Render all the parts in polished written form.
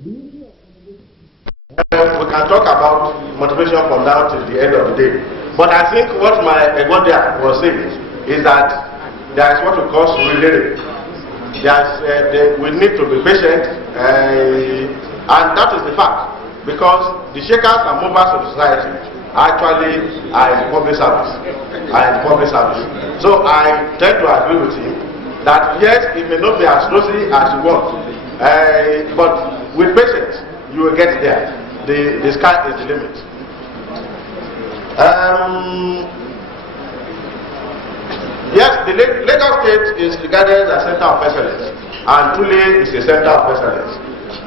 We can talk about motivation from now till the end of the day. But I think what my Egodia was saying is that there is what we call solidarity. We need to be patient, and that is the fact. Because the shakers and movers of society actually are in public service. So I tend to agree with him that yes, it may not be as rosy as you want, but with patience you will get there. The sky is the limit. Yes, the Lagos State is regarded as a center of excellence, and truly is a center of excellence.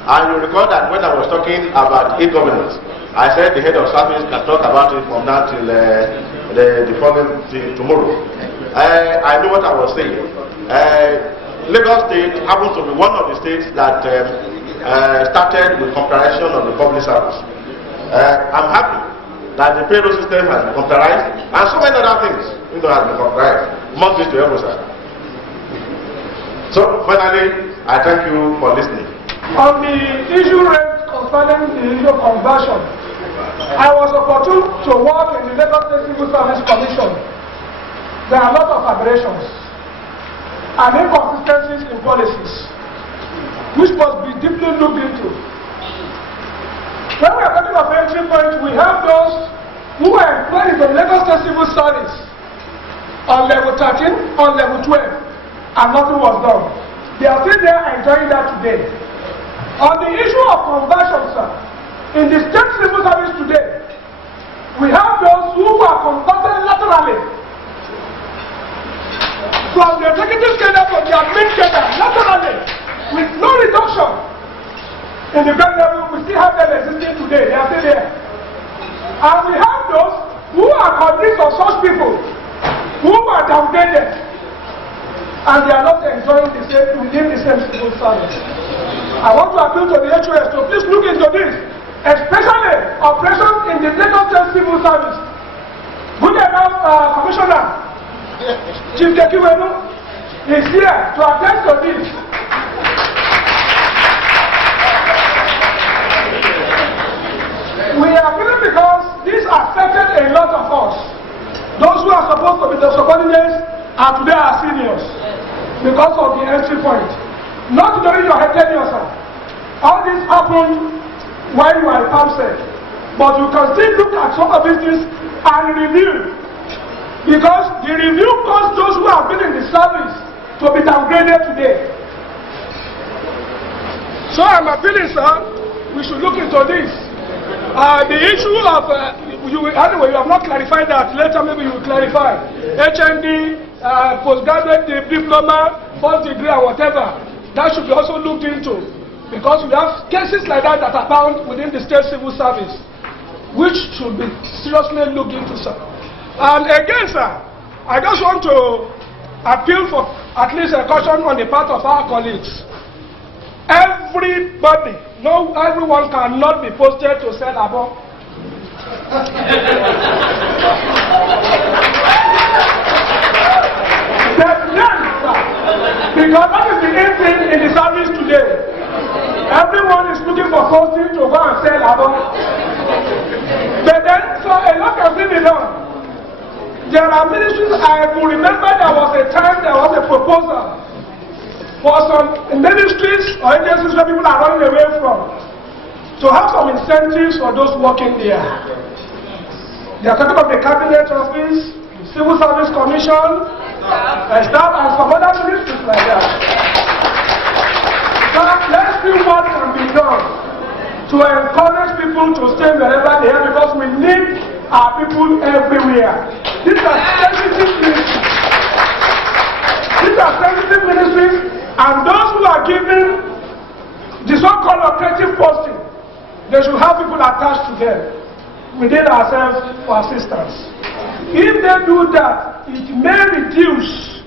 And you recall that when I was talking about e-governance, I said the head of service can talk about it from now till the following tomorrow. I know what I was saying. Lagos State happens to be one of the states that started with comparison of the public service. I'm happy that the payroll system has been computerized, and so many other things has been computerized. Must be to help us. So finally, I thank you for listening. On the issue raised concerning the issue of conversion, I was opportune to work in the Lagos State Civil Service Commission. There are a lot of aberrations and inconsistencies in policies, which must be deeply looked into. When we are talking of entry point, we have those who are employed in the Lagos State Civil Service on level 13, on level 12, and nothing was done. They are still there enjoying that today. On the issue of conversion, sir, in the state civil service today, we have those who are converted laterally from the executive cadre to the admin cadre, laterally, with no reduction in the grade level. We still have them existing today. They are still there. And we have those who are colleagues of such people who are downgraded, and they are not enjoying the same within the same civil service. I want to appeal to the HOS to please look into this, especially operations in the Lagos State Civil Service. Good enough, Commissioner Chief Kekiwenu is here to attend to this. We are feeling because this affected a lot of us. Those who are supposed to be the subordinates are today our seniors because of the entry point. Not during your tenure, sir. All this happened while you are a PAMSEC. But you can still look at some of these things and review. Because the review caused those who have been in the service to be downgraded today. So I'm appealing, sir, we should look into this. The issue of, anyway, you have not clarified that. Later maybe you will clarify. HND, postgraduate diploma, first degree and whatever. That should be also looked into, because we have cases like that that are found within the state civil service, which should be seriously looked into, sir. And again, sir, I just want to appeal for at least a caution on the part of our colleagues. Everybody, no, everyone cannot be posted to sell above. Because that is the main thing in the service today. Everyone is looking for posting to go and sell above. But then, so a lot can still be done. There are ministries, I will remember there was a time there was a proposal for some ministries or agencies where people are running away from to have some incentives for those working there. They are talking about the Cabinet Office, the Civil Service Commission, staff, and some other ministries like that. So let's see what can be done to encourage people to stay wherever they are, because we need our people everywhere. These are sensitive ministries. These are sensitive ministries, and those who are given the so-called operative posting, they should have people attached to them within ourselves for assistance. If they do that, it may reduce.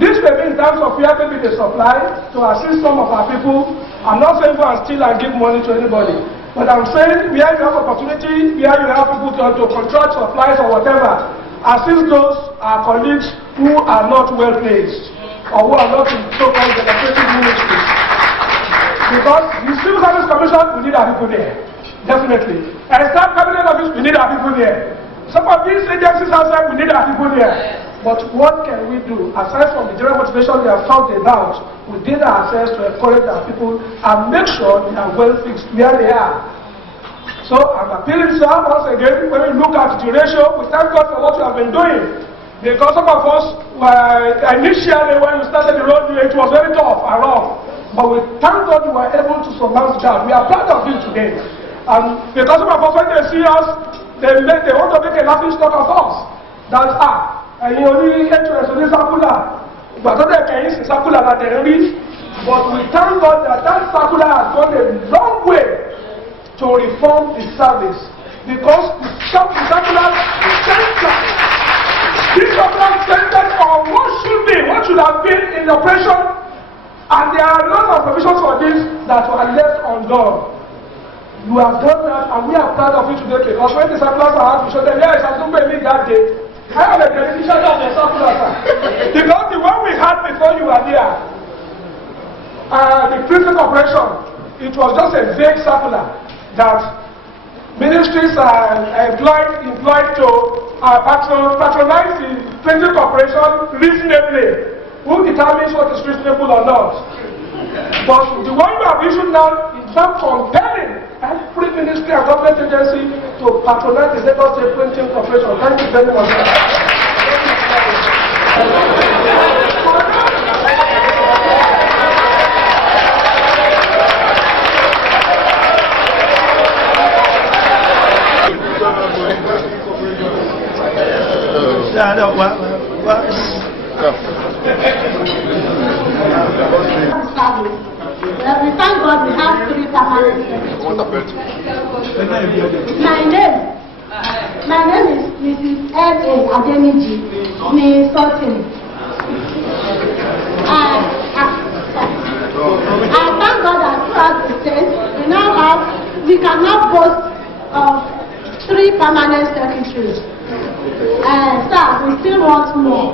This may be in terms of where maybe they supply to assist some of our people. I'm not saying go and steal and give money to anybody, but I'm saying where you have opportunity, where you have people to contract supplies or whatever, assist those our colleagues who are not well placed or who are not in so-called democratic ministries. Because the Civil Service Commission, we need our people there. Definitely. And Staff Cabinet Office, we need our people there. Some of these agencies outside, we need our people there. But what can we do? Aside from the general motivation we have talked about, we did ourselves to encourage our people and make sure they are well fixed where they are. So I'm appealing, sir, once again, when we look at the ratio, we thank God for what you have been doing. Because some of us, initially when we started the road, it was very tough and rough. But we thank God you were able to surmount that. We are proud of you today. And because some of us, when they see us, they want to make a laughing stock of us. That's and you only get to a circular. But we thank God that that circular has gone a long way to reform the service. Because the circular is central. This circular is centered on what should have been in operation, and there are lots of provisions for this that were left undone. You have done that, and we are proud of you today, because when the circulars are out, we show them, yes, I'm going to meet that day. I am a beneficiary of the circular, sir. Because the one we had before you were there, the prison corporation, it was just a vague circular that ministries are employed to patronize the printing corporation reasonably. Who determines what is reasonable or not? But the one you have issued now is not compelling every ministry and government agency to patronize the Lagos State Printing Corporation. Thank you very much. We thank God we have 3 permanent secretaries. My name is Mrs. L.A. Adeniji Sotin. I thank God that throughout the state we can now boast of 3 permanent secretaries. Sir, we still want more.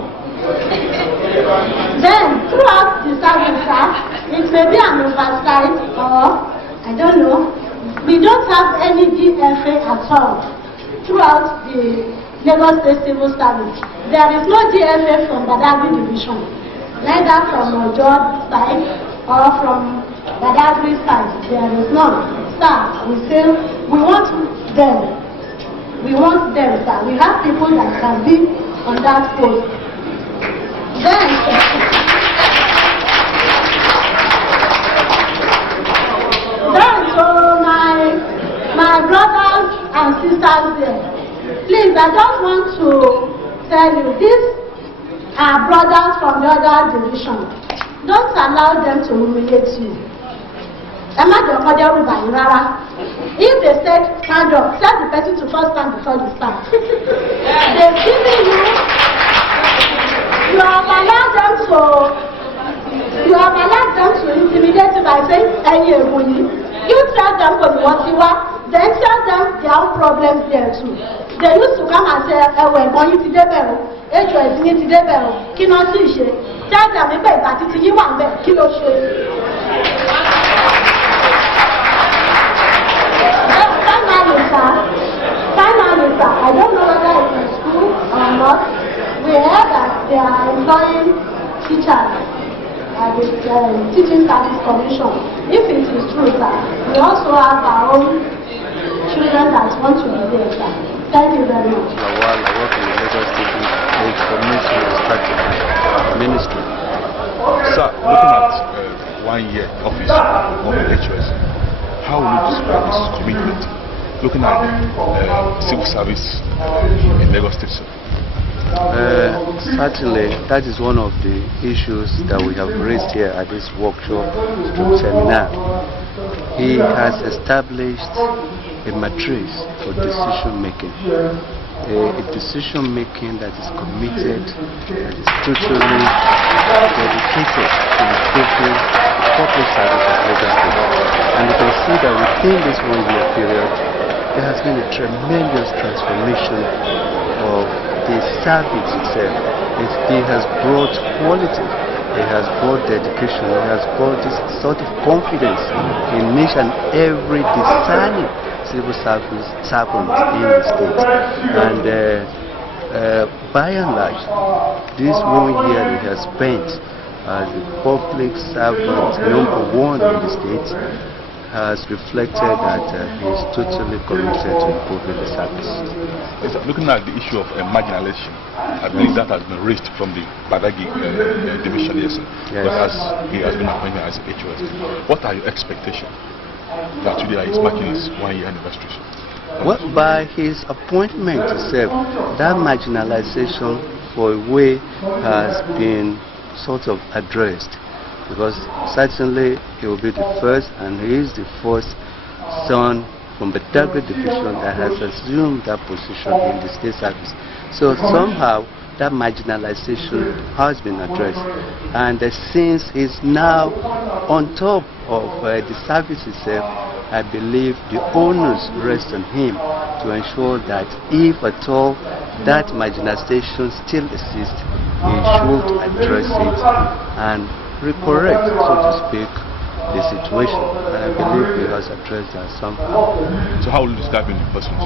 Then, throughout the service, it may be an oversight, or I don't know, we don't have any DFA at all throughout the Lagos State Civil Service. There is no DFA from Badagry Division, neither from Ojo side or from Badagry side. There is none. Sir, we want them. We want them, sir. We have people that can be on that post. Then, so my brothers and sisters there, please, I just want to tell you, these are brothers from the other division. Don't allow them to humiliate you. If they said stand up, tell the person to first stand before you stand. They've given you. You have allowed them to intimidate you by saying, you tell them what you are, then tell them their own problems there too. They used to come and say, tell them, finally, sir, I don't know whether it is true or not. We heard that they are employing teachers at the Teaching Service Commission. If it is true, sir, we also have our own children that want to be there, sir. Thank you very much. While I work in the Lagos State Information Ministry. Sir, looking at 1 year office of the HOS, how will you describe this commitment? Looking at civil service in Lagos State, sir. Certainly, that is one of the issues that we have raised here at this workshop seminar. He has established a matrix for decision making, a decision making that is committed, that is totally dedicated to improving the public service of Lagos State. And you can see that within this 1 year period, there has been a tremendous transformation of the service itself. It has brought quality he has brought dedication, he has brought this sort of confidence in each and every discerning civil servant in the state. And by and large, this 1 year he has spent as the public servant #1 in the state has reflected that he is totally committed to improving the service. Yes, looking at the issue of marginalization, I believe that has been raised from the Badagry division, yes, but as he has been appointed as HOS. What are your expectations that today is marking his 1 year anniversary? Well, by his appointment itself, that marginalization for a way has been sort of addressed, because certainly he will be the first, and he is the first son from the Badagry division that has assumed that position in the state service. So somehow that marginalization has been addressed, and since he's now on top of the service itself, I believe the onus rests on him to ensure that if at all that marginalization still exists, he should address it and recorrect, so to speak, the situation. And I believe he has addressed that somehow. So how will you describe him in person?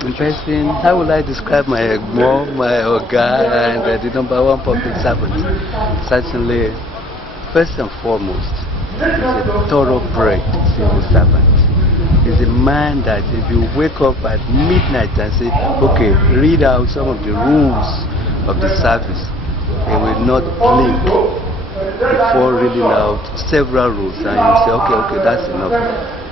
In person, how will I describe my mom, my Oga, and the #1 public servant? Certainly, first and foremost, he's a thoroughbred civil servant. He's a man that if you wake up at midnight and say, okay, read out some of the rules of the service, he will not blink before reading out several rules, and you say, okay, that's enough.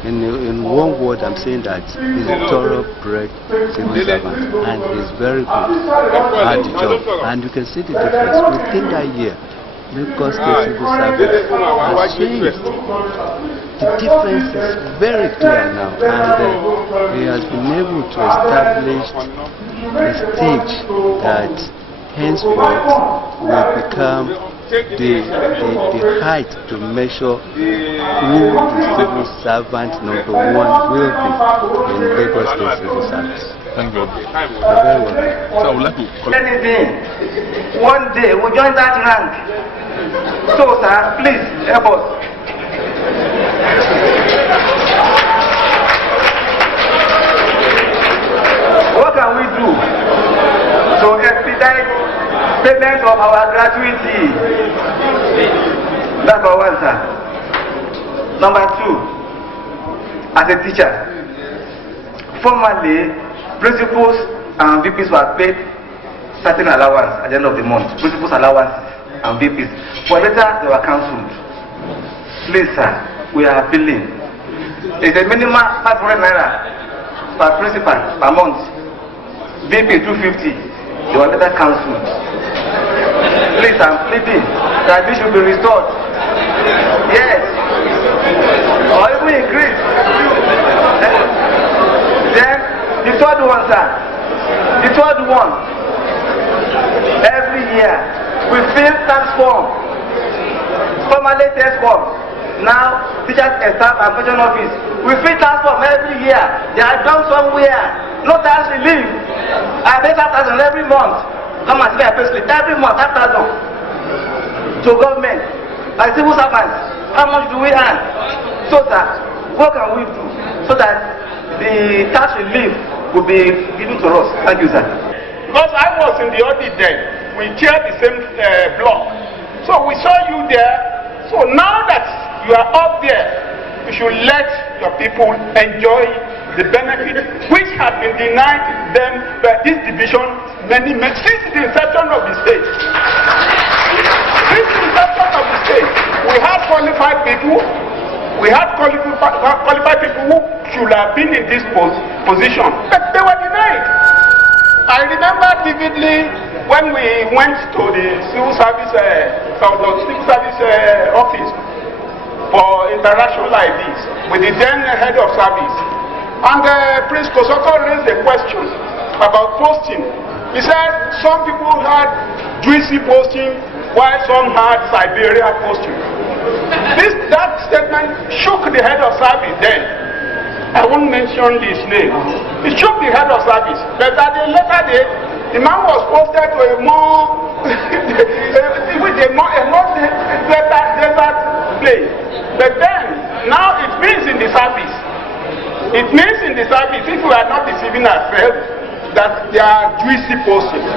In one word, I'm saying that he's a thoroughbred civil servant, and he's very good at the job. And you can see the difference within that year. Lagos State civil service has changed. The difference is very clear now, and he has been able to establish a stage that henceforth will become the height to measure who the civil servant #1 will be in Lagos State civil service. Thank you. You're very welcome. So I would like to anything. One day we'll join that rank. So sir, please help us. What can we do to expedite payment of our gratuity? That's our one, sir. Number 2, as a teacher, formerly principals and VPs were paid certain allowance at the end of the month, principals allowance and VPs. For later they were cancelled. Please sir, we are appealing. It's a minimum 500 naira per principal per month. VP 250, they were later cancelled. Please, I'm pleading that this should be restored. Yes. Or even increase. Then, the third one, sir. The third one. Every year, we fill tax form. Formerly tax form. Now, teachers and staff and pension office. We fill tax form every year. They are done somewhere. No tax relief. I pay 5,000 every month. Come and see my payslip every month, 5,000 to government. As civil servants, how much do we earn? So that, what can we do so that the tax relief will be given to us? Thank you, sir. Because I was in the audit then, we shared the same block. So we saw you there. So now that you are up there, you should let your people enjoy the benefit which has been denied them by this division since the inception of the state. Since the inception of the state, we had qualified people. We had qualified people who should have been in this position, but they were denied. I remember vividly when we went to the civil service office for interaction like this with the then head of service, and Prince Kosoko raised a question about posting. He said some people had juicy posting while some had Siberia posting. That statement shook the head of service then. I won't mention his name. It shook the head of service. But at a later date, the man was posted to a more with a more desert place. But then, now it means in the service. It means in the service, if we are not deceiving ourselves, that they are juicy portions.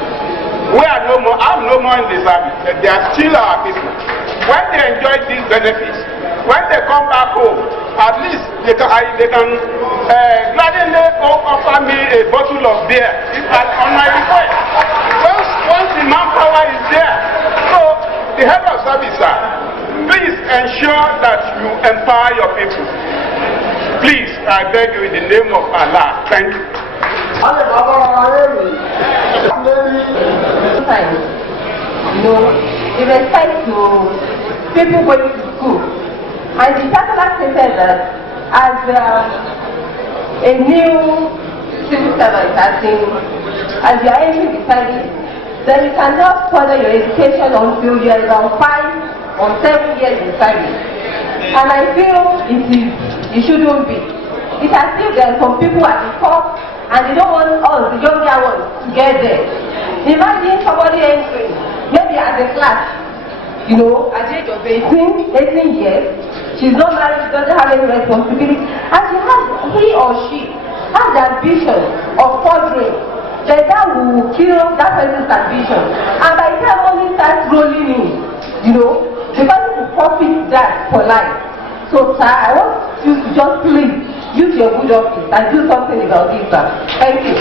We are no more, I'm no more in the service, but they are still our people. When they enjoy these benefits, when they come back home, at least they can gladly offer me a bottle of beer on my request. Once the manpower is there. So the head of service, sir, please ensure that you empower your people. Please, I beg you in the name of Allah. Thank you. Sometimes, in respect to people going to school, and the circular stated that as a new civil servant, as you are entering the service, then you cannot further your education until you are around 5 or 7 years in service. And I feel it shouldn't be. It has still there some people at the top, and they don't want us, the younger ones, to get there. Imagine somebody entering, maybe as a class, at the age of 18 years, she's not married, she doesn't have any responsibility, and he or she has the ambition of furthering, then that will kill that person's ambition. And by the time money starts rolling in, the person will profit that for life. So, sir, I want you to just please use your good office and do something about this, sir. Thank you.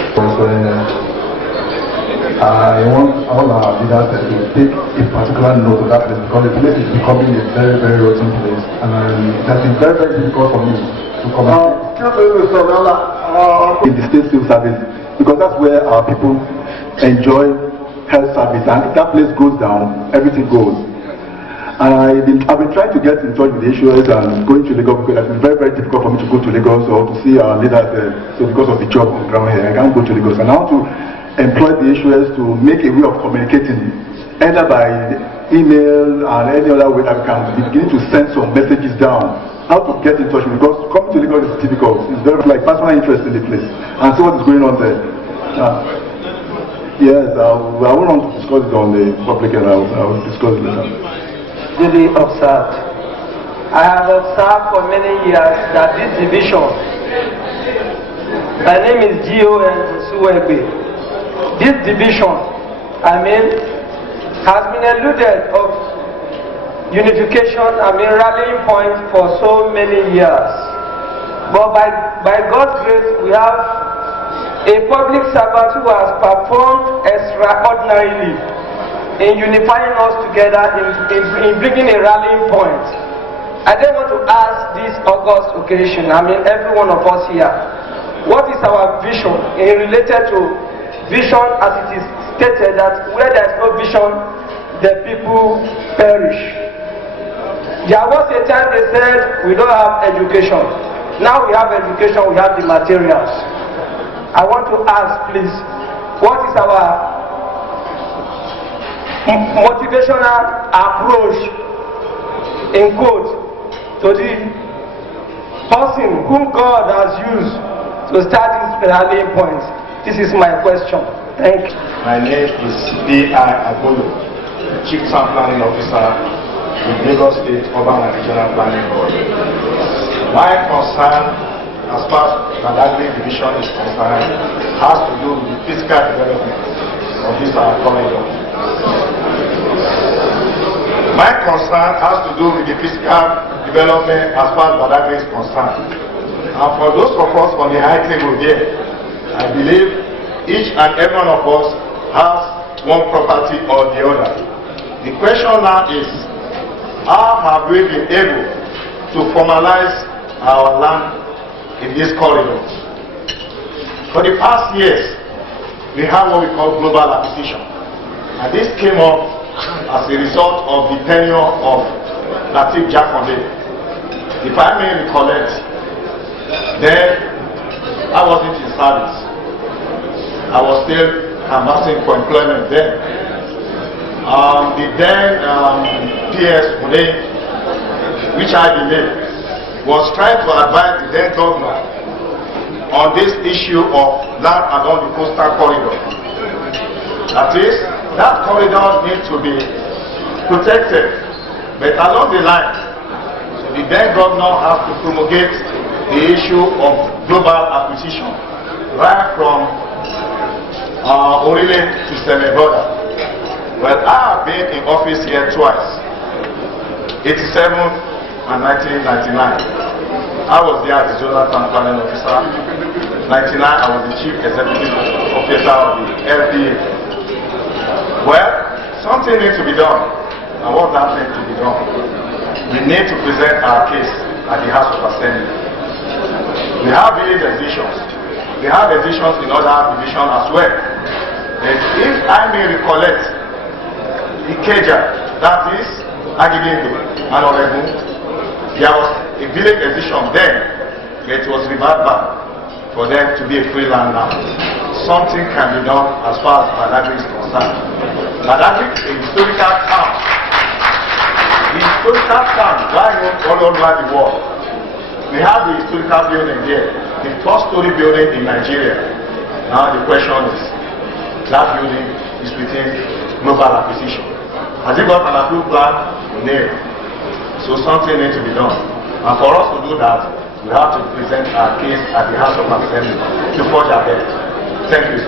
I want all our leaders to take a particular note of that place, because the place is becoming a very, very rotten place, and it has been very, very difficult for me to come in the state civil service, because that's where our people enjoy health service, and if that place goes down, everything goes. And I've been trying to get in touch with the issuers and going to Lagos, because it's been very, very difficult for me to go to Lagos or to see our leaders there. So because of the job on the ground here, I can't go to Lagos. And I want to employ the issuers to make a way of communicating, either by email and any other way that we can begin to send some messages down. How to get in touch with, because coming to Lagos is difficult. It's very like personal interest in the place and see what is going on there. Yes, I won't want to discuss it on the public, and I will discuss it later. Duly observed. I have observed for many years that this division, my name is G.O.N. Suwegbe. This division, has been eluded of unification, rallying point for so many years. But by God's grace, we have a public servant who has performed extraordinarily in unifying us together, in bringing a rallying point. I then want to ask this August occasion, every one of us here, what is our vision related to vision, as it is stated that where there is no vision, the people perish. There was a time they said we don't have education. Now we have education, we have the materials. I want to ask, please, what is our motivational approach, in quote, to the person whom God has used to start this rallying point? This is my question. Thank you. My name is B.I. Agolo, Chief Town Planning Officer with Lagos State Urban and Regional Planning Board. My concern, as far as Badagry Division is concerned, has to do with the physical development of this corridor. My concern has to do with the physical development as far as Badagry is concerned. And for those of us on the high table here, I believe each and every one of us has one property or the other. The question now is, how have we been able to formalize our land in this corridor? For the past years, we have what we call global acquisition. And this came up as a result of the tenure of Latif Jakonde. If I may recollect, then I wasn't in service. I was still canvassing for employment then. The then PS Mune, which I believe was trying to advise the then governor on this issue of land along the coastal corridor. That is, that corridor needs to be protected. But along the line, the then governor has to promulgate the issue of global acquisition right from Orile to Seminer. Well, I have been in office here twice, 87 and 1999. I was there as the Zonal Town Planning Officer. 1999, I was the Chief Executive Officer of the LPA. Well, something needs to be done. And what that needs to be done? We need to present our case at the House of Assembly. We have village decisions. We have decisions in other divisions as well. And if I may recollect, Ikeja, that is Agibingo and Orebu, there was a village decision then, it was reversed back for them to be a free land now. Something can be done as far as Badagry is concerned. Badagry is a historical town. The historical town, all over the world. We have the historical building here, the first-story building in Nigeria. Now the question is, that building is within global acquisition. Has it got an approved plan? No. So something needs to be done. And for us to do that, we have to present our case at the House of Assembly to forge ahead. Thank you.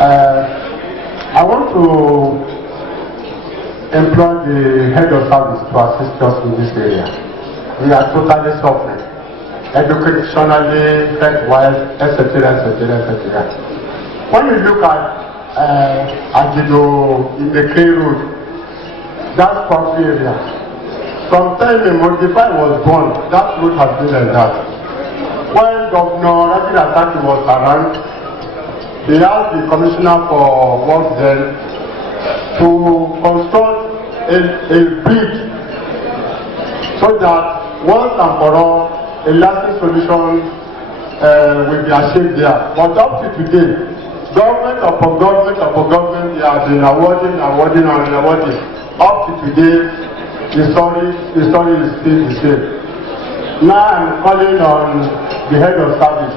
I want to employ the head of service to assist us in this area. We are totally suffering, educationally, health-wise, etc., etc., etc. When you look at Agido in the K Road, that country area, from time before I was born, that road has been like that. When Governor Raji Asaki was around, he asked the Commissioner for Works then to construct a bridge so that once and for all, a lasting solution will be achieved there. But up to today, government upon government, they have been awarding. Up to today, the story is still the same. Now I'm calling on the head of service,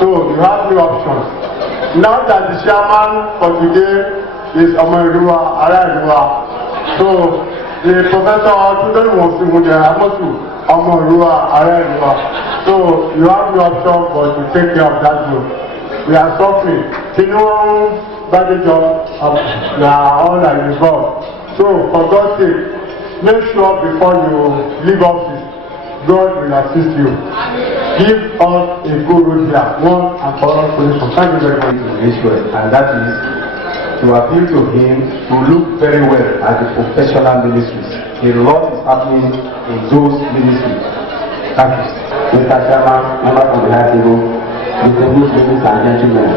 So you have two options. Now that the chairman for today is so the professor today wants to go there, so you have the option but to take care of that group. We are suffering. Badagry job, we are all like involved. So for God's sake, make sure before you leave office, God will assist you. Give us a good road here, one and for all solution. Thank you very much. And that is to appeal to him to look very well at the professional ministries. A lot is happening in those ministries. Thank you. Mr. Chairman, members of the High Table, distinguished ladies and gentlemen,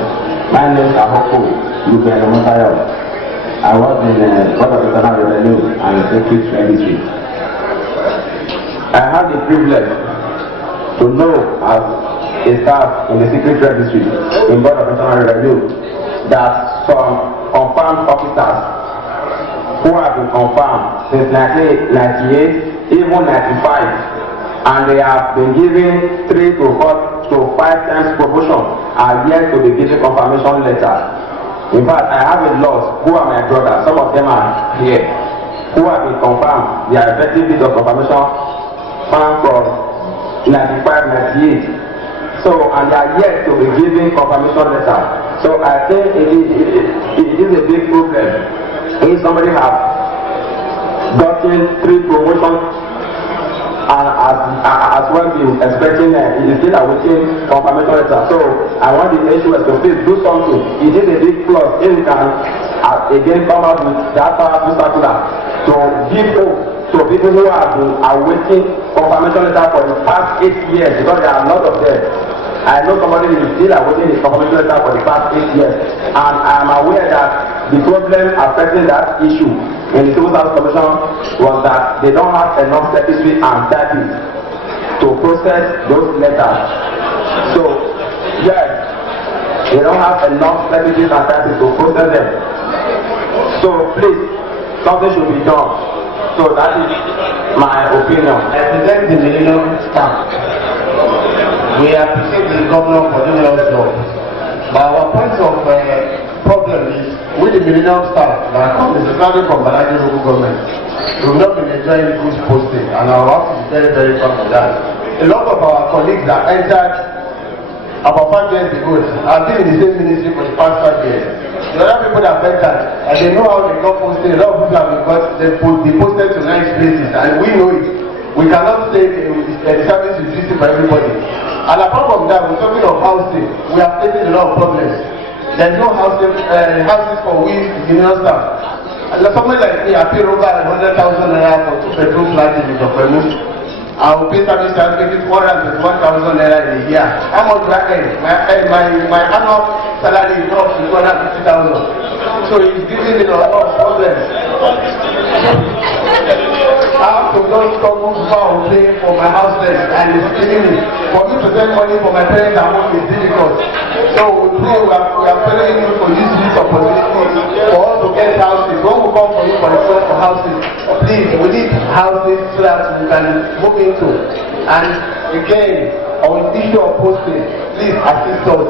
my name is Ahoko. I was in Board of Internal Revenue and Secretary Registry. I had the privilege to know as a staff in the Secretary Registry in Board of Internal Revenue that some confirmed officers who have been confirmed since 1998, even 95, and they have been given 3 to 5 times promotion are yet to be given confirmation letter. In fact, I have a lot who are my brothers, some of them are here, who have been confirmed their effective date of confirmation found from 95, 98. So, and they are yet to be given confirmation letter. So I think it is a big problem. If somebody has gotten 3 promotions and as well been expecting it is still awaiting confirmation letter. So I want the HOS to please do something. It is a big plus if we can again come out with that powerful circular to give hope to people who have been awaiting confirmation letter for the past 8 years, because there are a lot of them. I know somebody is still awaiting his confirmation letter for the past 8 years, and I am aware that the problem affecting that issue in the Civil Service Commission was that they don't have enough secretary and typists to process those letters. So, yes, they don't have enough secretaries and typists to process them. So, please, something should be done. So, that is my opinion. I present the Millennium Stamp. We appreciate the governor for doing our job. But our point of problem is with the millennium staff that comes especially from Badagry local government. We have not been enjoying good posting, and our work is very, very far from that. A lot of our colleagues that entered about 5 years ago have been in the same ministry for the past 5 years. The other people that have entered, and they know how they got posted. A lot of people have been posted to nice places, and we know it. We cannot say the service is easy for everybody. And apart from that, we're talking of housing. We are facing a lot of problems. There's no houses for we junior staff. And someone like me, I pay over 100,000 naira for 2 bedroom flats in the Peru. I will pay service charge maybe 421,000 naira in a year. How much do I earn? My annual salary is up to 250,000. So it's giving me a lot of problems. I have to just come far away for my house rent, and it's killing me. For me to send money for my parents at home is difficult. So we pray we are praying you to use this opportunity for us to get houses. When we come for you for request for houses, please, we need houses so that we can move into. And again, on the issue of posting, please assist us.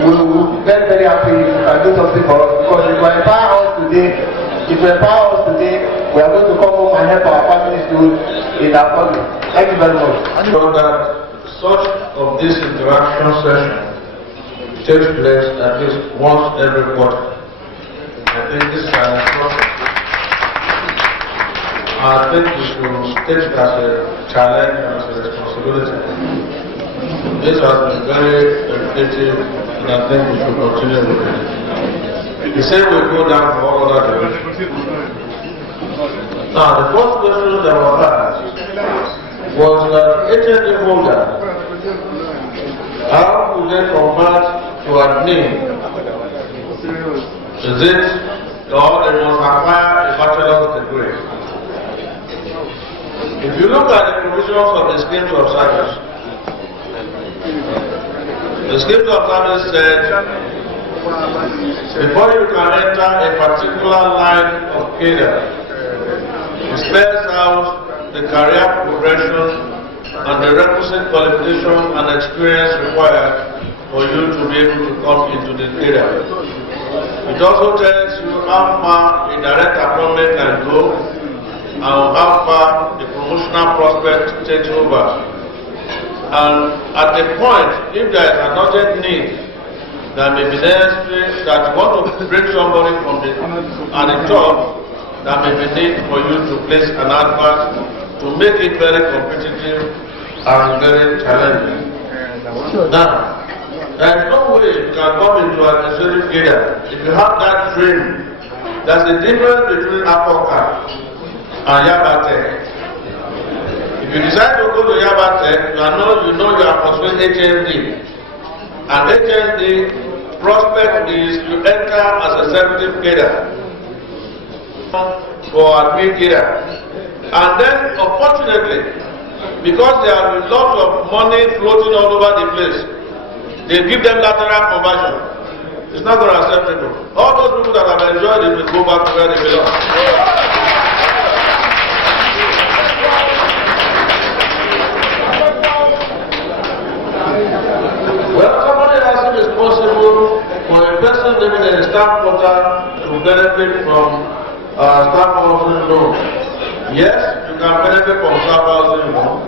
We will be very, very happy if you can do something for us, because if you empower us today, we are going to come home and help our families do in our family. Thank you very much. So that such of this interaction session takes place at least once every quarter. I think this is an instruction. I think we should take it as a challenge and as a responsibility. This has been very educative, and I think we should continue with it. The same will go down for all other divisions. Now, the first question that was asked was that HND holder, how would they convert to admin? Is it, or they must acquire a bachelor's degree? If you look at the provisions of the schemes of service, the schemes of service said, before you can enter a particular line of career, it spells out the career progression and the requisite qualification and experience required for you to be able to come into the career. It also tells you how far a direct appointment can go and how far the promotional prospect takes over. And at the point, if there is an urgent need, that may be necessary that you want to bring somebody from the top, that may be need for you to place an advert to make it very competitive and very challenging. Now, there is no way you can come into an administrative area if you have that training. There's a difference between Apoca and Yabatech. If you decide to go to Yabatech, you know you are pursuing HND. And HND prospect is to enter as a executive cadre for admin cadre. And then, unfortunately, because there are a lot of money floating all over the place, they give them lateral conversion. It's not going to accept people. All those people that have enjoyed it will go back to where they belong. Well, somebody asked if it's possible for a person living in a staff quarter to benefit from staff housing loan. Yes, you can benefit from staff housing loan,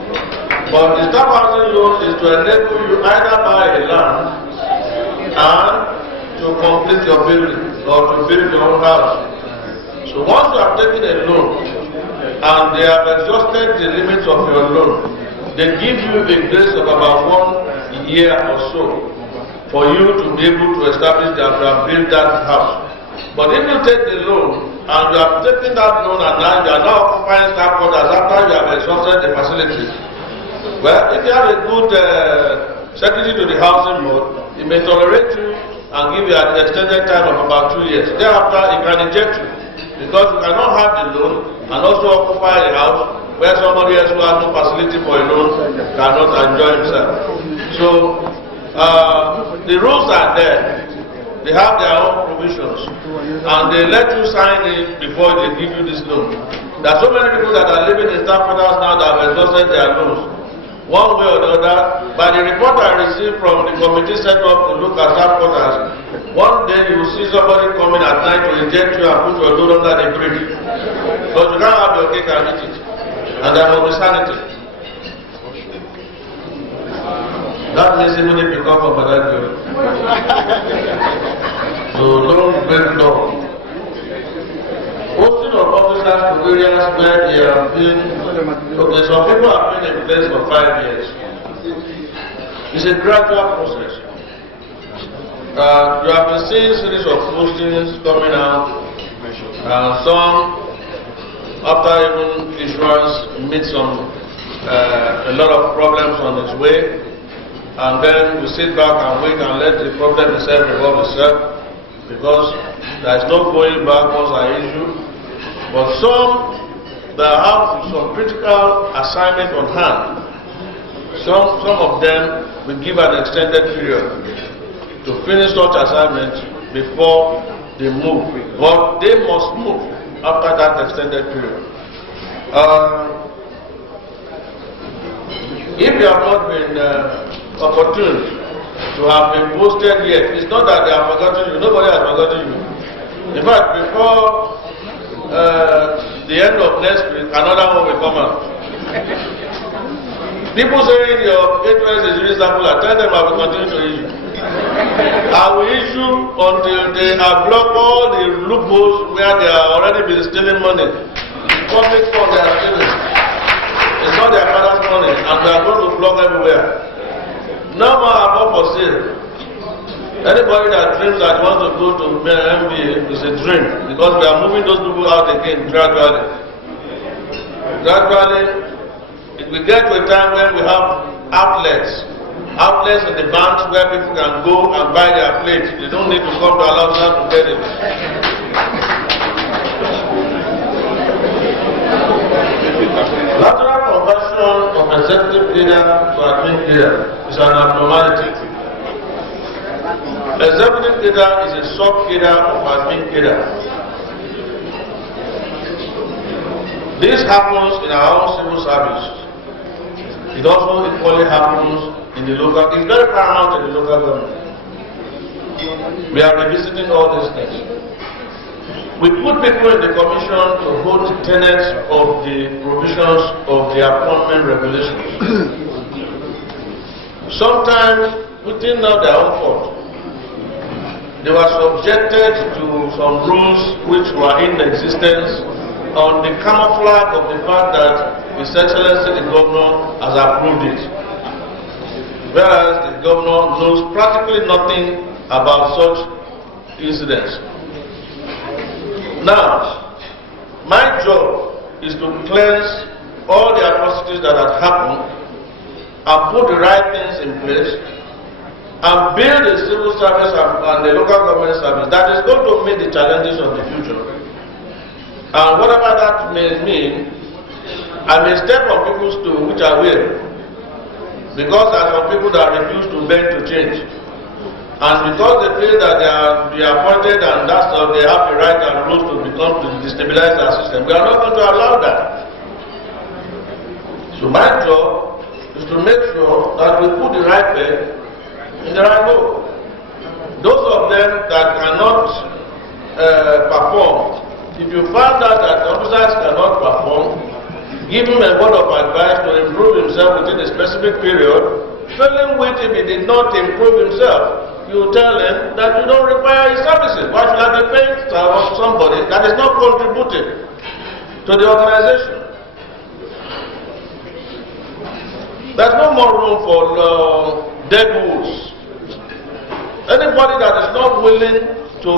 but the staff housing loan is to enable you either buy a land and to complete your building or to build your own house. So once you have taken a loan and they have exhausted the limits of your loan, they give you a grace of about 1 year or so for you to be able to establish that you have built that house. But if you take the loan and you have taken that loan and now you are now occupying staff quarters after you have exhausted the facilities, well, if you have a good secretary to the housing board, it may tolerate you and give you an extended time of about 2 years. Thereafter, it can eject you because you cannot have the loan and also occupy a house where somebody else who has no facility for a loan cannot enjoy himself. So, the rules are there. They have their own provisions. And they let you sign it before they give you this loan. There are so many people that are living in staff quarters now that have exhausted their loans. one way or the other. By the report I received from the committee set up to look at staff quarters, one day you will see somebody coming at night to inject you and put your load under the bridge. But you can't have your cake and eat it. And there will be sanity. That means even if you come from Badagry. So don't break law. Posting of officers to areas where they have been, okay, some people have been in place for 5 years. It's a gradual process. You have been seeing a series of postings coming out, and some, after even issuance, meet a lot of problems on its way, and then we sit back and wait and let the problem itself resolve itself, because there is no going back once I issue. But some that have some critical assignment on hand, some of them will give an extended period to finish such assignments before they move. But they must move after that extended period. If you have not been opportune to have been posted yet, it's not that they have forgotten you. Nobody has forgotten you. In fact, before the end of next week, another one will come out. People saying your HOS is really sample, I tell them I will continue to issue. I will issue until they have blocked all the loopholes where they have already been stealing money. Public funds they are stealing. It's not their father's money, and they are going to block everywhere. No more above for sale. Anybody that dreams that wants to go to MBA is a dream, because we are moving those people out again gradually. Gradually, it will get to a time when we have outlets in the banks where people can go and buy their plates. They don't need to come to Alausa to get it. Lateral conversion of executive leader to admin leader is an abnormality. Executive leader is a sub-leader of admin leader. This happens in our own civil service. It also equally happens in the local, it's very paramount in the local government. We are revisiting all these things. We put people in the commission to hold the tenets of the provisions of the appointment regulations. Sometimes, putting out their own fault, they were subjected to some rules which were in existence on the camouflage of the fact that His Excellency the Governor has approved it. Whereas the Governor knows practically nothing about such incidents. Now, my job is to cleanse all the atrocities that have happened and put the right things in place and build a civil service and the local government service that is going to meet the challenges of the future. And whatever that may mean, I may step on people's toes, which I will, because there are some people that refuse to bend to change. And because they feel that they are appointed and that's how they have the right and rules to destabilize our system, we are not going to allow that. So my job is to make sure that we put the right peg in the right hole. Those of them that cannot perform, if you find out that officers cannot perform, give him a word of advice to improve himself within a specific period. Failing which, if he did not improve himself, you tell him that you don't require his services. Why should I be paying somebody that is not contributing to the organization? There's no more room for dead wolves. Anybody that is not willing to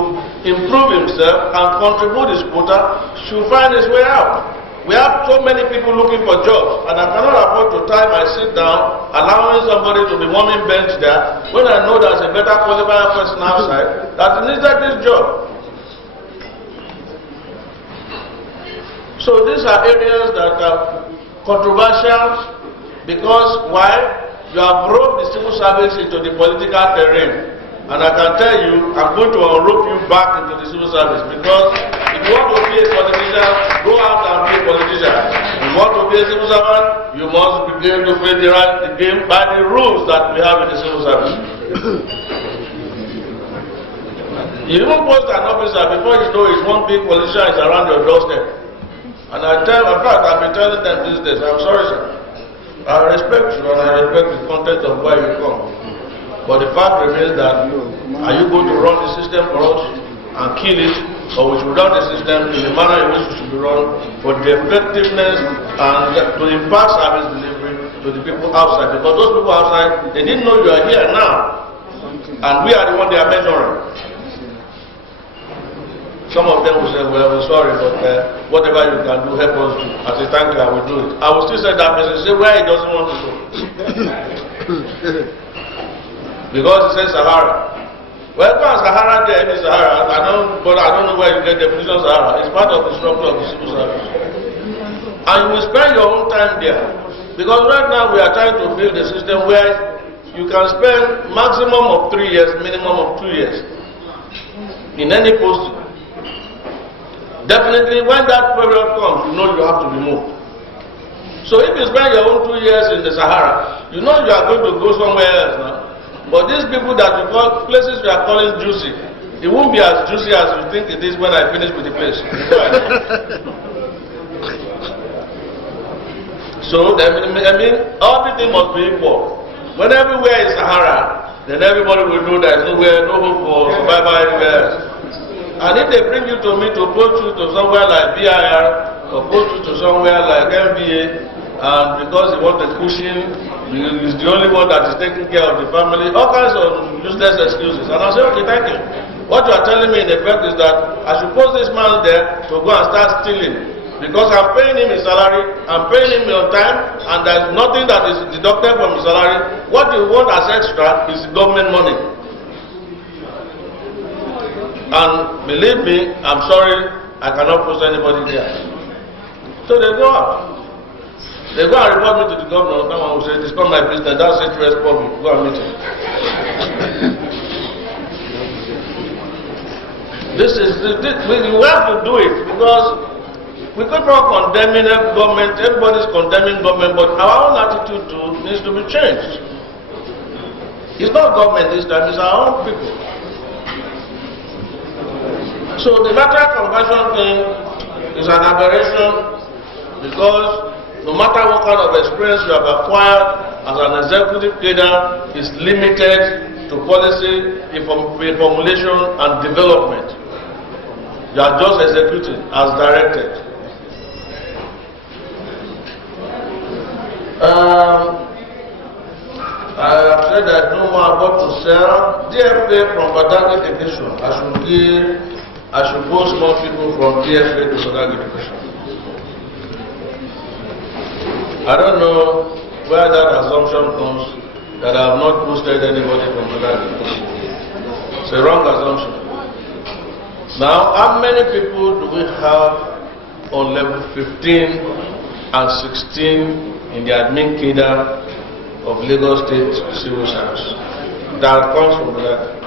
improve himself and contribute his quota should find his way out. We have so many people looking for jobs, and I cannot afford to tie my seat down, allowing somebody to be warming bench there, when I know there's a better qualified person outside that needs this job. So these are areas that are controversial, because why? You have brought the civil service into the political terrain. And I can tell you, I'm going to unrope you back into the civil service, because if you want to be a politician, go out and be a politician. want to be a civil servant, you must begin to play the game by the rules that we have in the civil service. You even post an officer before you know it's one big politician is around your doorstep. And in fact, I've been telling them these days, I'm sorry, sir. I respect you and I respect the content of where you come. But the fact remains that, are you going to run the system for us and kill it, or we should run the system in the manner in which it should be run for the effectiveness and to impart service delivery to the people outside? Because those people outside, they didn't know you are here now. And we are the one they are measuring. Some of them will say, well, we're sorry, but whatever you can do, help us do. As a thank you, I will do it. I will still say that person, say where he doesn't want to go. Because it says Sahara. Well, go and Sahara there, it is Sahara. I don't know where you get the definition of Sahara. It's part of the structure of the civil service. And you will spend your own time there. Because right now we are trying to build a system where you can spend maximum of 3 years, minimum of 2 years in any post. Definitely, when that period comes, you know you have to be moved. So if you spend your own 2 years in the Sahara, you know you are going to go somewhere else now. But these people that you call places we are calling juicy, it won't be as juicy as you think it is when I finish with the place. So, I mean, everything must be equal. When everywhere is Sahara, then everybody will know there is nowhere, no hope for survival anywhere else. And if they bring you to me to post you to somewhere like BIR or post you to somewhere like MBA, and because they want the cushion, he's the only one that is taking care of the family, all kinds of useless excuses. And I say, okay, thank you. What you are telling me in effect is that I should post this man there to go and start stealing. Because I'm paying him his salary, I'm paying him on time, and there's nothing that is deducted from his salary. What you want as extra is government money. And believe me, I'm sorry, I cannot post anybody there. So they go out. They go and report me to the governor. That one will say, it's not my business, that's interest public. Go and meet him. We have to do it because we keep on condemning government, everybody's condemning government, but our own attitude too needs to be changed. It's not government this time, it's our own people. So the lateral conversion thing is an aberration because no matter what kind of experience you have acquired as an executive leader is limited to policy, formulation and development. You are just executing as directed. I have said that no more about to sell. DFA from Badagry edition. I should post more people from DFA to Badagry edition. I don't know where that assumption comes that I have not posted anybody from Badagry. It's a wrong assumption. Now, how many people do we have on level 15 and 16 in the admin cadre of Lagos State Civil Service that comes from Badagry?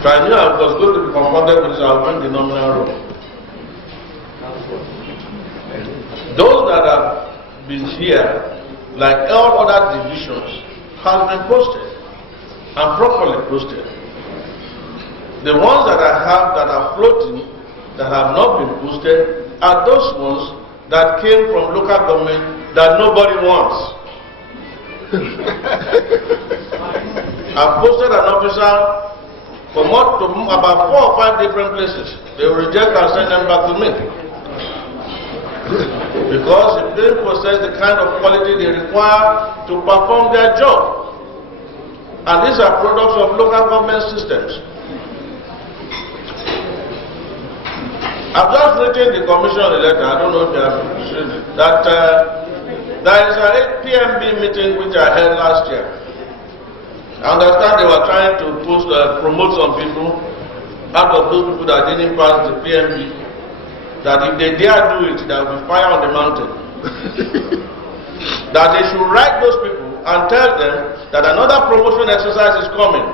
If I knew I was going to be confronted with this, I would bring the nominal role. Those that have been here, like all other divisions, have been posted and properly posted. The ones that I have that are floating, that have not been posted, are those ones that came from local government that nobody wants. I've posted an officer from about 4 or 5 different places. They will reject and send them back to me. Because if they possess the kind of quality they require to perform their job. And these are products of local government systems. I've just written the commission a letter, I don't know if you have seen it, that there is an 8 PMB meeting which I held last year. I understand they were trying to promote some people out of those people that didn't pass the PMB, that if they dare do it, there will be fire on the mountain. That they should write those people and tell them that another promotion exercise is coming.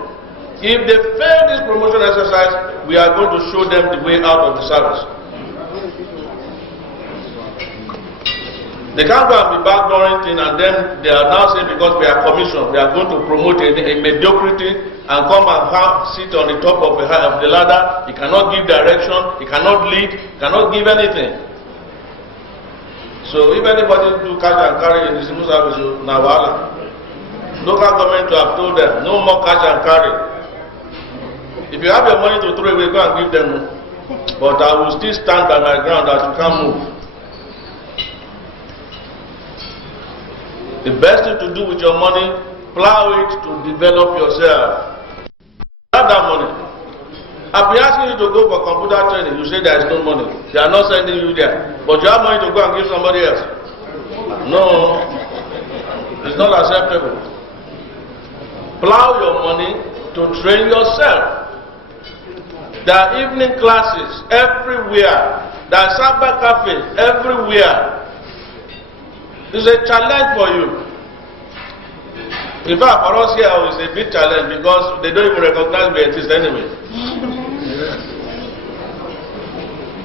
If they fail this promotion exercise, we are going to show them the way out of the service. They can't go and be backdooring thing and then they are now saying because we are commissioned, we are going to promote a mediocrity and come and sit on the top of the ladder. He cannot give direction, he cannot lead, he cannot give anything. So if anybody do cash and carry in the civil service, now voila. Local government to have told them, no more cash and carry. If you have your money to throw away, go and give them. But I will still stand by my ground that you can't move. The best thing to do with your money, plow it to develop yourself. Have that money. I've been asking you to go for computer training. You say there is no money. They are not sending you there. But you have money to go and give somebody else. No. It's not acceptable. Plow your money to train yourself. There are evening classes everywhere. There are cyber cafes everywhere. It's a challenge for you. In fact, for us here, it's a big challenge because they don't even recognize we exist anyway.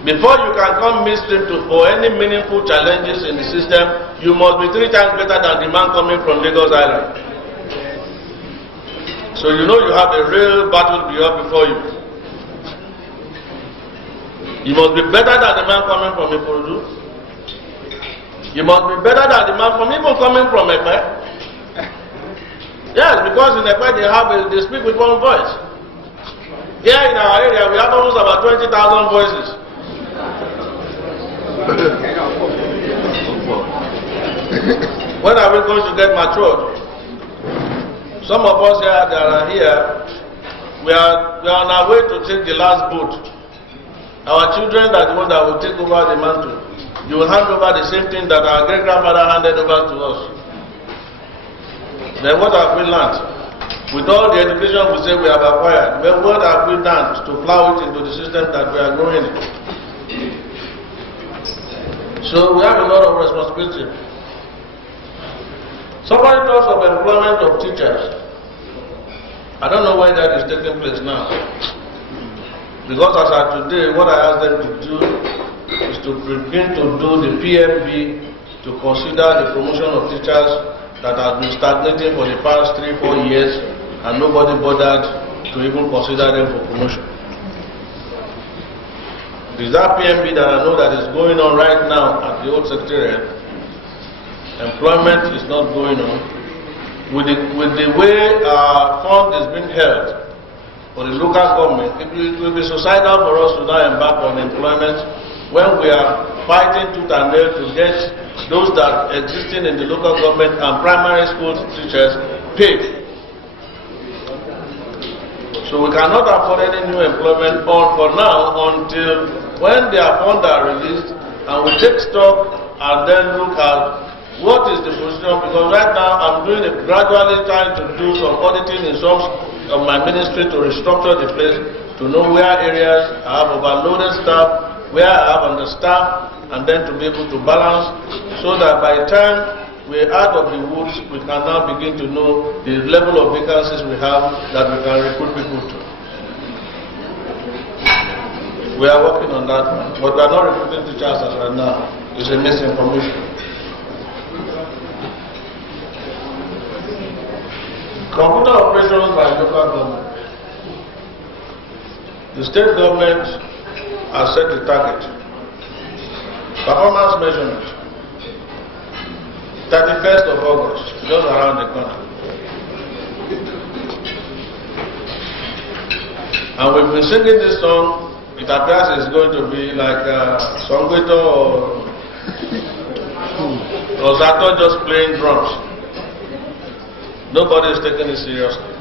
Before you can come midstream for any meaningful challenges in the system, you must be 3 times better than the man coming from Lagos Island. So you know you have a real battle before you. You must be better than the man coming from Ikorodu. You must be better than the man from even coming from Epe. Yes, because in Epe they speak with one voice. Here in our area we have almost about 20,000 voices. When are we going to get matured? Some of us here that are here, we are on our way to take the last boat. Our children are the ones that will take over the mantle. You will hand over the same thing that our great-grandfather handed over to us. Then what have we learned? With all the education we say we have acquired, well, what have we done to plow it into the system that we are growing in? So we have a lot of responsibility. Somebody talks of employment of teachers. I don't know why that is taking place now. Because as of today, what I asked them to do is to begin to do the PMB to consider the promotion of teachers that have been stagnating for the past 3-4 years and nobody bothered to even consider them for promotion. Is that PMB that I know that is going on right now at the old secretariat? Employment is not going on. With the way our fund is being held for the local government, it will be suicidal for us to now embark on employment when we are fighting tooth and nail to get those that existing in the local government and primary school teachers paid. So we cannot afford any new employment for now until when their funds are released and we take stock and then look at what is the position, because right now I'm gradually trying to do some auditing in some of my ministry to restructure the place to know where areas I have overloaded staff, where I have understaffed, and then to be able to balance so that by the time we're out of the woods, we can now begin to know the level of vacancies we have that we can recruit people to. We are working on that one, but we are not recruiting teachers as right now. It's a misinformation. Computer operations by local government. The state government has set the target. Performance measurement. 31st of August, just around the corner. And we've been singing this song. It appears it's going to be like Songwito or Zato just playing drums. Nobody is taking it seriously.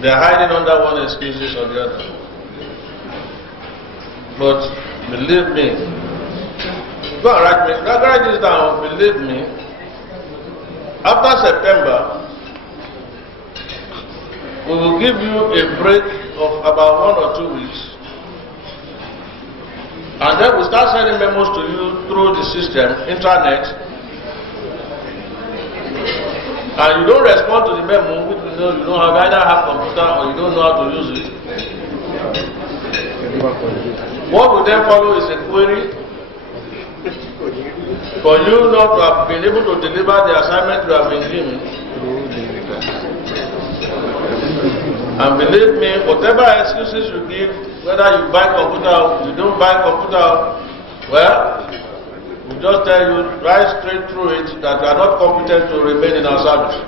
They are hiding under one excuse or the other. But believe me, go and write this down, believe me, after September, we will give you a break of about 1 or 2 weeks. And then we start sending memos to you through the system, intranet. And you don't respond to the memo, which you know you don't have either have computer or you don't know how to use it. What will then follow is a query. for you not to have been able to deliver the assignment you have been given. And believe me, whatever excuses you give, whether you buy computer, you don't buy computer, well, we just tell you right straight through it that you are not competent to remain in our service.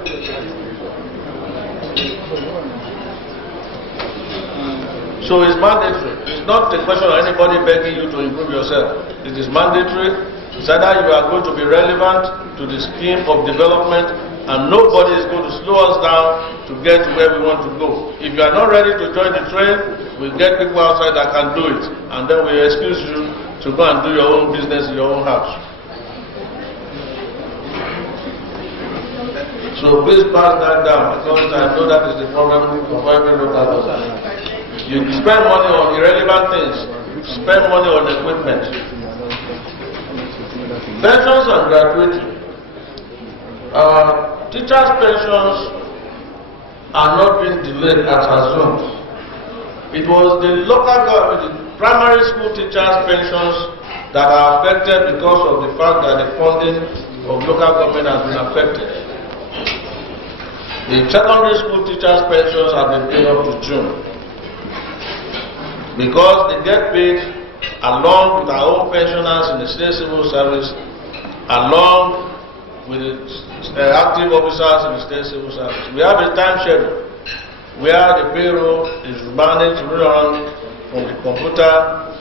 So it's mandatory. It's not a question of anybody begging you to improve yourself. It is mandatory. It's either you are going to be relevant to the scheme of development, and nobody is going to slow us down to get to where we want to go. If you are not ready to join the train, we'll get people outside that can do it, and then we excuse you to go and do your own business in your own house. So please pass that down, because I know that is the problem of every local government. You spend money on irrelevant things, spend money on equipment. Pensions and gratuity. Teachers' pensions are not being delayed as assumed. It was the local government, the primary school teachers' pensions that are affected because of the fact that the funding of local government has been affected. The secondary school teachers' pensions have been paid up to June, because they get paid along with our own pensioners in the state civil service, along with the active officers in the state civil service. We have a time schedule where the payroll is managed to run from the computer.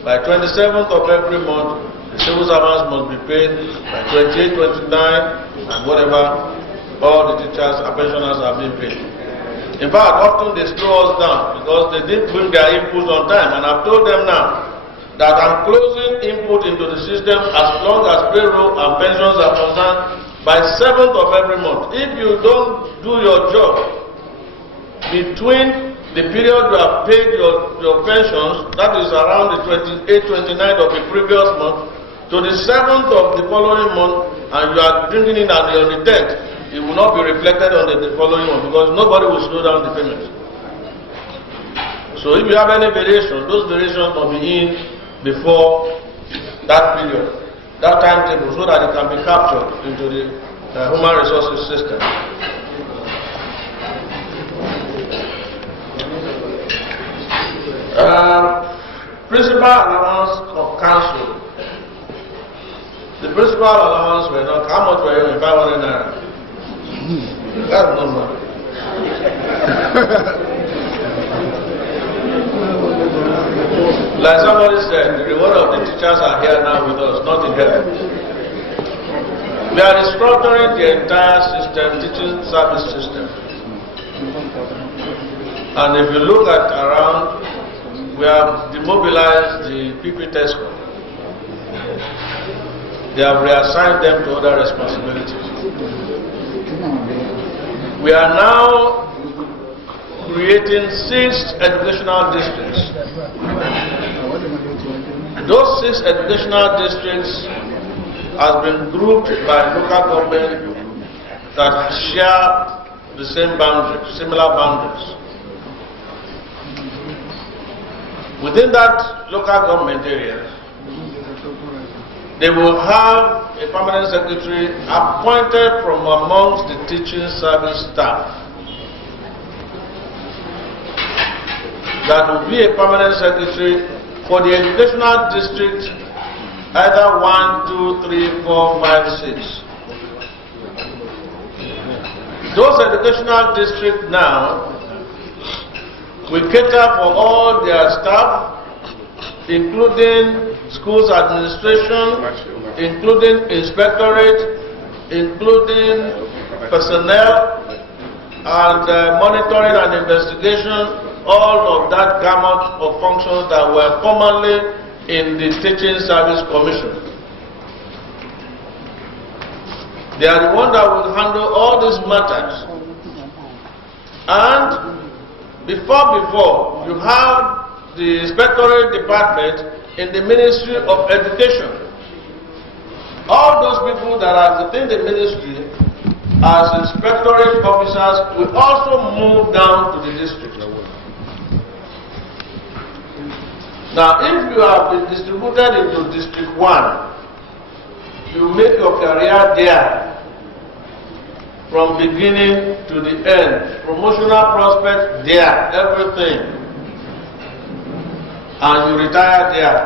By 27th of every month, the civil servants must be paid. By 28, 29, and whatever, all the teachers and pensioners are being paid. In fact, often they slow us down because they didn't bring their inputs on time, and I've told them now that I'm closing input into the system as long as payroll and pensions are concerned by 7th of every month. If you don't do your job between the period you have paid your pensions, that is around the 28th, 29th of the previous month, to the 7th of the following month, and you are bringing in on the 10th, it will not be reflected on the following one, because nobody will slow down the payment. So if you have any variation, those variations must be in before that period, that timetable, so that it can be captured into the human resources system. Principal allowance of council. The principal allowance were not, how much were you in 500 naira? That's not money. Like somebody said, the reward of the teachers are here now with us, not in heaven. We are restructuring the entire system, teaching service system. And if you look at around, we have demobilized the PP TESCO. They have reassigned them to other responsibilities. We are now creating 6 educational districts. Those 6 educational districts have been grouped by local government that share the same boundaries, similar boundaries. Within that local government area, they will have a permanent secretary appointed from amongst the teaching service staff. That will be a permanent secretary for the educational district, either 1, 2, 3, 4, 5, 6. Those educational districts now will cater for all their staff, including schools administration, including inspectorate, including personnel, and monitoring and investigation, all of that gamut of functions that were formerly in the Teaching Service Commission. They are the ones that will handle all these matters. And before, you have the inspectorate department in the Ministry of Education. All those people that are within the ministry as inspectorate officers will also move down to the district. Now, if you have been distributed into District 1, you make your career there from beginning to the end. Promotional prospects there, everything. And you retire there.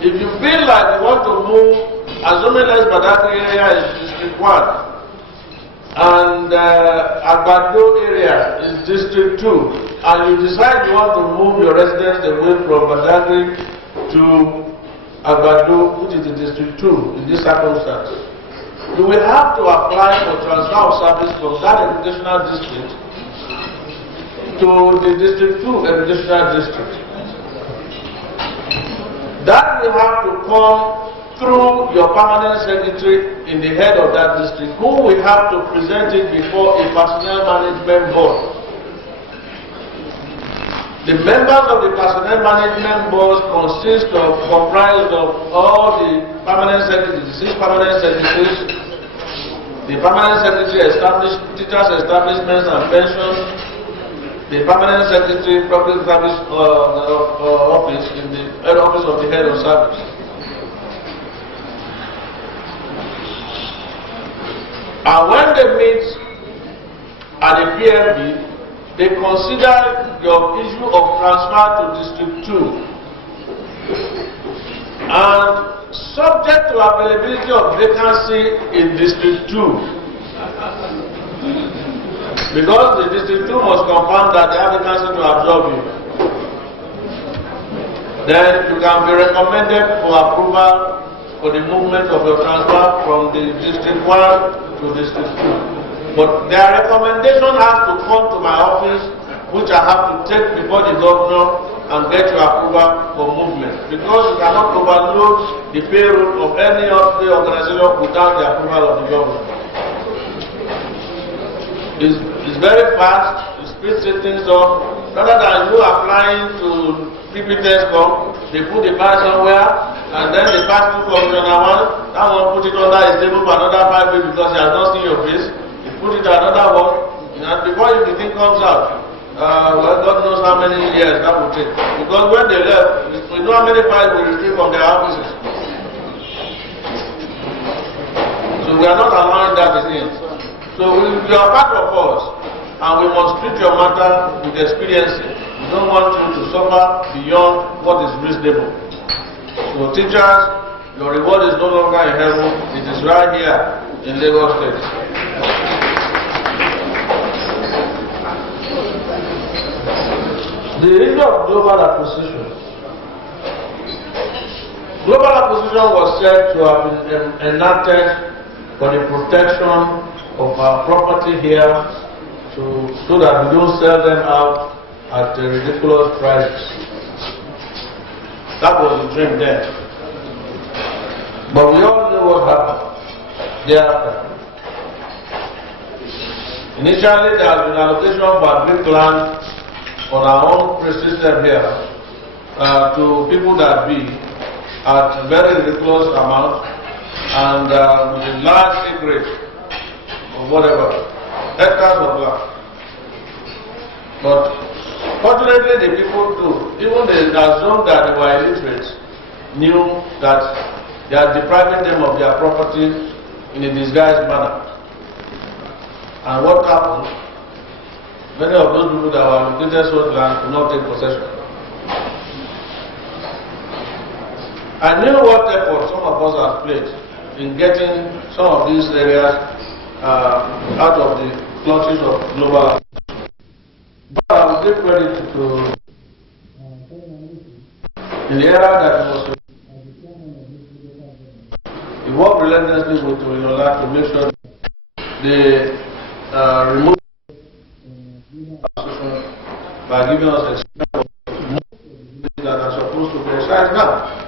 If you feel like you want to move, assuming as Badagry area is District 1, and Agbado area is District 2, and you decide you want to move your residence away from Badagry to Agbado, which is the District 2 in this circumstance, you will have to apply for transfer of service from that educational district to the District 2 educational district. That will have to come through your permanent secretary in the head of that district, who will have to present it before a personnel management board. The members of the personnel management board comprised of all the permanent secretaries, the 6 permanent secretaries, the permanent secretary teachers establishments and pensions, the permanent secretary public service office in the head office of the head of service. And when they meet at the PMB, they consider your issue of transfer to District 2. And subject to availability of vacancy in District 2, because the District 2 must confirm that they have vacancy to absorb you, then you can be recommended for approval for the movement of your transfer from the District 1 to District 2. But their recommendation has to come to my office, which I have to take before the governor and get your approval for movement. Because you cannot overload the payroll of any of the organization without the approval of the governor. It's very fast, it speeds things up. Rather than you applying to PPTESCOM, they put the file somewhere, and then they pass to Commissioner 1, that one put it under a table for another 5 days because he has not seen your face. He put it to another one, and before the thing comes out, well, God knows how many years that will take. Because when they left, we know how many files we retrieve from their offices. So we are not allowing that again. So you are part of us, and we must treat your matter with experience. We don't want you to suffer beyond what is reasonable. So teachers, your reward is no longer in heaven, it is right here in Lagos State. The issue of global acquisition. Global acquisition was said to have been enacted for the protection of our property here, so that we don't sell them out at ridiculous prices. That was the dream then. But we all know what happened thereafter. Initially, there has been allocation of agric land on our own system here to people that be at very ridiculous amount and with a large acreage or whatever, hectares of land. But fortunately, the people too, even they assumed that they were illiterate, knew that they are depriving them of their property in a disguised manner. And what happened? Many of those people that were allocated such land could not take possession. I knew what effort some of us have played in getting some of these areas out of the clutches of global. But I will give credit to in the era that was he worked relentlessly with Toyola to make sure they remove by giving us a that are supposed to be exercised now.